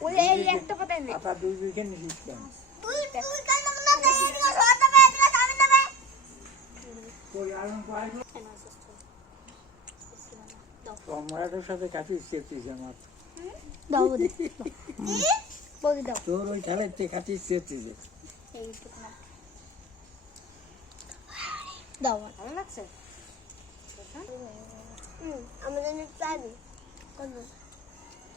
ওই এই একটা নেই দুই নিছিস কেন? তুই তুই কেন না এদিকে এদিকে পাইল সম্রাটের সাথে কাছে আমার। দাও বৌদি বৌদি দাও। তোর ওই খেলের চেয়ে কাছে চেপছিস দাও ভালো লাগছে? হুম আমি জানি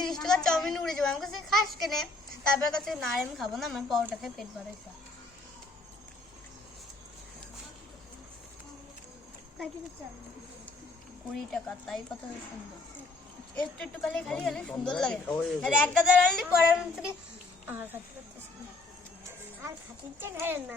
তিরিশ টাকা চাউমিন উড়ে যাবে। আমি কাছে খাস কেনে? তারপর কাছে, না আমি খাব না, আমার পাওয়াটা খেয়ে পেট ভরাইছে কুড়ি টাকা, তাই কত সুন্দর। একটু একটু খালি খালি খালি সুন্দর লাগে। আর এক গাদা রাখলে পরে হচ্ছে আর খাতে আর খায় না।